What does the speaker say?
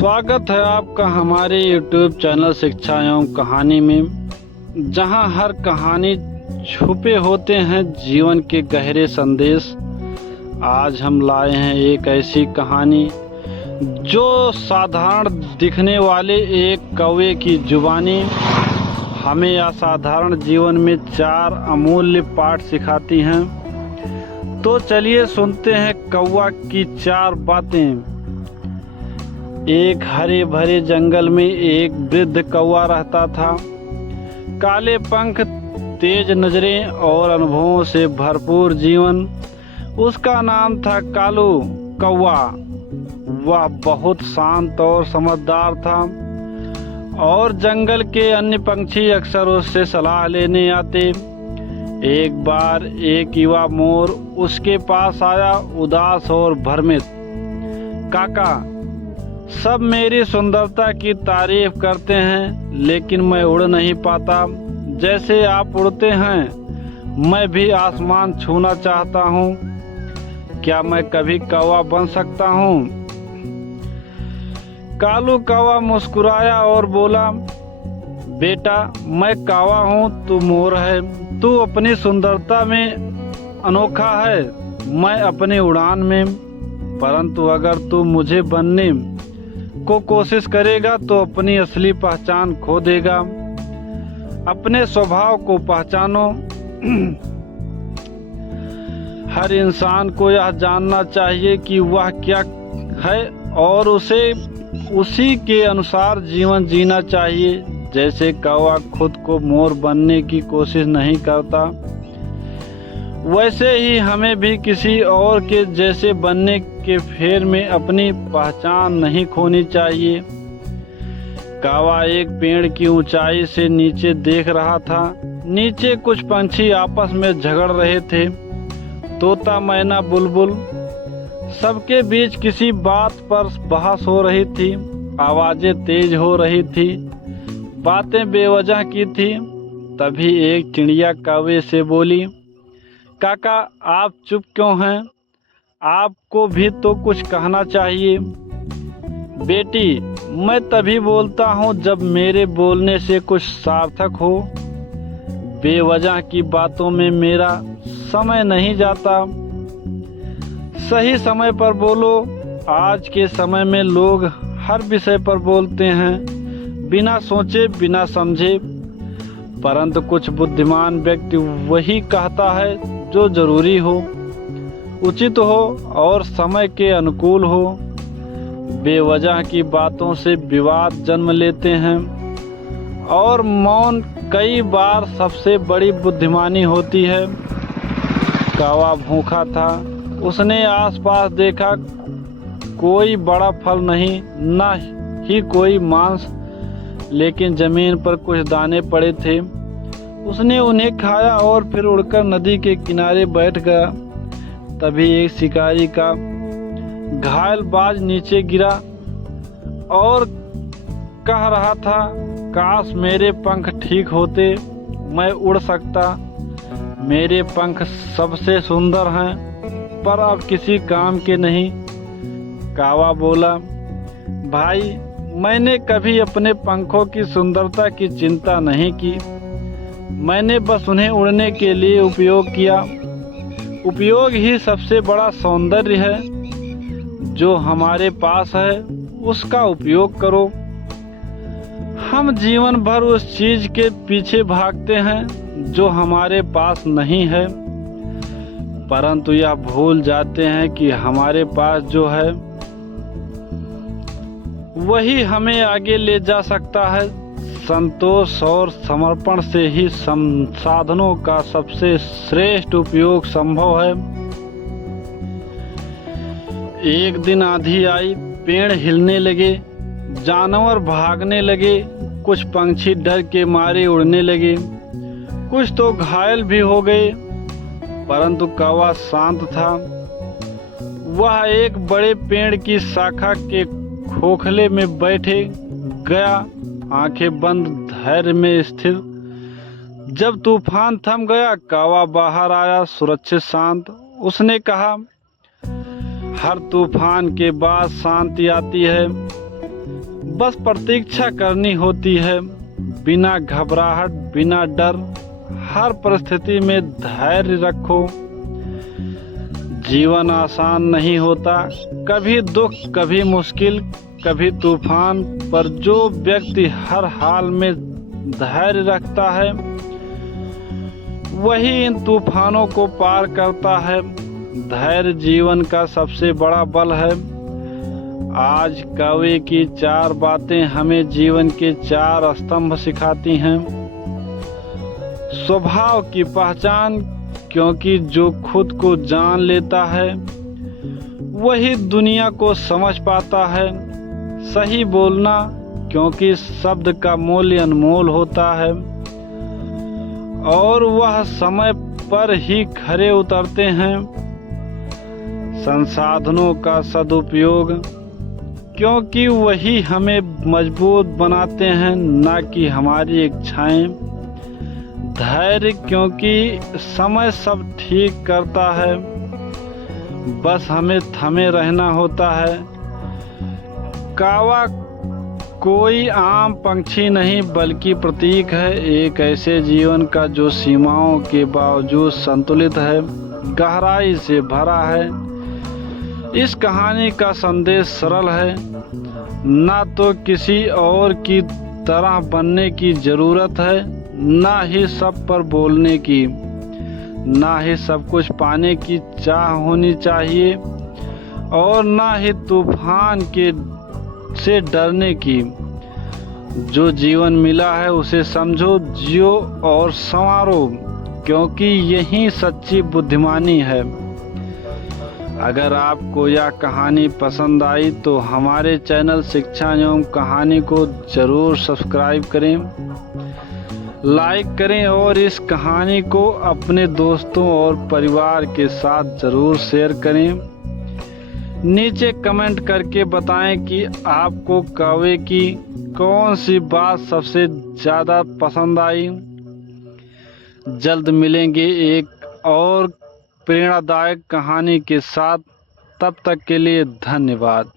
स्वागत है आपका हमारे YouTube चैनल शिक्षा एवं कहानी में, जहां हर कहानी छुपे होते हैं जीवन के गहरे संदेश। आज हम लाए हैं एक ऐसी कहानी जो साधारण दिखने वाले एक कौवे की जुबानी हमें असाधारण जीवन में 4 अमूल्य पाठ सिखाती हैं। तो चलिए सुनते हैं कौवा की 4 बातें। एक हरे भरे जंगल में एक वृद्ध कौवा रहता था। काले पंख, तेज नजरें और अनुभवों से भरपूर जीवन। उसका नाम था कालू कौवा। वह बहुत शांत और समझदार था और जंगल के अन्य पंछी अक्सर उससे सलाह लेने आते। एक बार एक युवा मोर उसके पास आया, उदास और भ्रमित। काका, सब मेरी सुंदरता की तारीफ करते हैं, लेकिन मैं उड़ नहीं पाता जैसे आप उड़ते हैं। मैं भी आसमान छूना चाहता हूँ। क्या मैं कभी कौवा बन सकता हूँ? कालू कौवा मुस्कुराया और बोला, बेटा, मैं कौवा हूँ, तू मोर है। तू अपनी सुंदरता में अनोखा है, मैं अपनी उड़ान में। परंतु अगर तू मुझे बनने को कोशिश करेगा तो अपनी असली पहचान खो देगा। अपने स्वभाव को पहचानो। हर इंसान को यह जानना चाहिए कि वह क्या है और उसे उसी के अनुसार जीवन जीना चाहिए। जैसे कौवा खुद को मोर बनने की कोशिश नहीं करता, वैसे ही हमें भी किसी और के जैसे बनने के फेर में अपनी पहचान नहीं खोनी चाहिए। कौवा एक पेड़ की ऊंचाई से नीचे देख रहा था। नीचे कुछ पंछी आपस में झगड़ रहे थे। तोता, मैना, बुलबुल, सबके बीच किसी बात पर बहस हो रही थी। आवाजें तेज हो रही थी, बातें बेवजह की थी। तभी एक चिड़िया कौवे से बोली, काका, आप चुप क्यों हैं? आपको भी तो कुछ कहना चाहिए। बेटी, मैं तभी बोलता हूँ जब मेरे बोलने से कुछ सार्थक हो। बेवजह की बातों में मेरा समय नहीं जाता। सही समय पर बोलो। आज के समय में लोग हर विषय पर बोलते हैं, बिना सोचे, बिना समझे। परंतु कुछ बुद्धिमान व्यक्ति वही कहता है जो जरूरी हो, उचित हो और समय के अनुकूल हो। बेवजह की बातों से विवाद जन्म लेते हैं और मौन कई बार सबसे बड़ी बुद्धिमानी होती है। कौवा भूखा था। उसने आसपास देखा, कोई बड़ा फल नहीं, न ही कोई मांस, लेकिन जमीन पर कुछ दाने पड़े थे। उसने उन्हें खाया और फिर उड़कर नदी के किनारे बैठ गया। तभी एक शिकारी का घायल बाज नीचे गिरा और कह रहा था, काश मेरे पंख ठीक होते, मैं उड़ सकता। मेरे पंख सबसे सुंदर हैं, पर अब किसी काम के नहीं। कौवा बोला, भाई, मैंने कभी अपने पंखों की सुंदरता की चिंता नहीं की। मैंने बस उन्हें उड़ने के लिए उपयोग किया। उपयोग ही सबसे बड़ा सौंदर्य है। जो हमारे पास है उसका उपयोग करो। हम जीवन भर उस चीज के पीछे भागते हैं जो हमारे पास नहीं है, परंतु यह भूल जाते हैं कि हमारे पास जो है वही हमें आगे ले जा सकता है। संतोष और समर्पण से ही संसाधनों का सबसे श्रेष्ठ उपयोग संभव है। एक दिन आंधी आई, पेड़ हिलने लगे, जानवर भागने लगे, कुछ पंछी डर के मारे उड़ने लगे, कुछ तो घायल भी हो गए। परंतु कौवा शांत था। वह एक बड़े पेड़ की शाखा के खोखले में बैठे गया, आंखें बंद, धैर्य में स्थिर। जब तूफान थम गया, कौवा बाहर आया, सुरक्षित, शांत। उसने कहा, हर तूफान के बाद शांति आती है। बस प्रतीक्षा करनी होती है, बिना घबराहट, बिना डर। हर परिस्थिति में धैर्य रखो। जीवन आसान नहीं होता, कभी दुख, कभी मुश्किल, कभी तूफान, पर जो व्यक्ति हर हाल में धैर्य रखता है वही इन तूफानों को पार करता है। धैर्य जीवन का सबसे बड़ा बल है। आज कवि की 4 बातें हमें जीवन के 4 स्तंभ सिखाती हैं। स्वभाव की पहचान, क्योंकि जो खुद को जान लेता है वही दुनिया को समझ पाता है। सही बोलना, क्योंकि शब्द का मूल्य अनमोल होता है और वह समय पर ही खरे उतरते हैं। संसाधनों का सदुपयोग, क्योंकि वही हमें मजबूत बनाते हैं, न कि हमारी इच्छाएं। धैर्य, क्योंकि समय सब ठीक करता है, बस हमें थमे रहना होता है। कौवा कोई आम पंछी नहीं बल्कि प्रतीक है एक ऐसे जीवन का जो सीमाओं के बावजूद संतुलित है, गहराई से भरा है। इस कहानी का संदेश सरल है, ना तो किसी और की तरह बनने की जरूरत है, ना ही सब पर बोलने की, ना ही सब कुछ पाने की चाह होनी चाहिए, और ना ही तूफान के से डरने की। जो जीवन मिला है उसे समझो, जियो और संवारो, क्योंकि यही सच्ची बुद्धिमानी है। अगर आपको यह कहानी पसंद आई तो हमारे चैनल शिक्षा एवं कहानी को जरूर सब्सक्राइब करें, लाइक करें और इस कहानी को अपने दोस्तों और परिवार के साथ जरूर शेयर करें। नीचे कमेंट करके बताएं कि आपको कौवे की कौन सी बात सबसे ज़्यादा पसंद आई। जल्द मिलेंगे एक और प्रेरणादायक कहानी के साथ, तब तक के लिए धन्यवाद।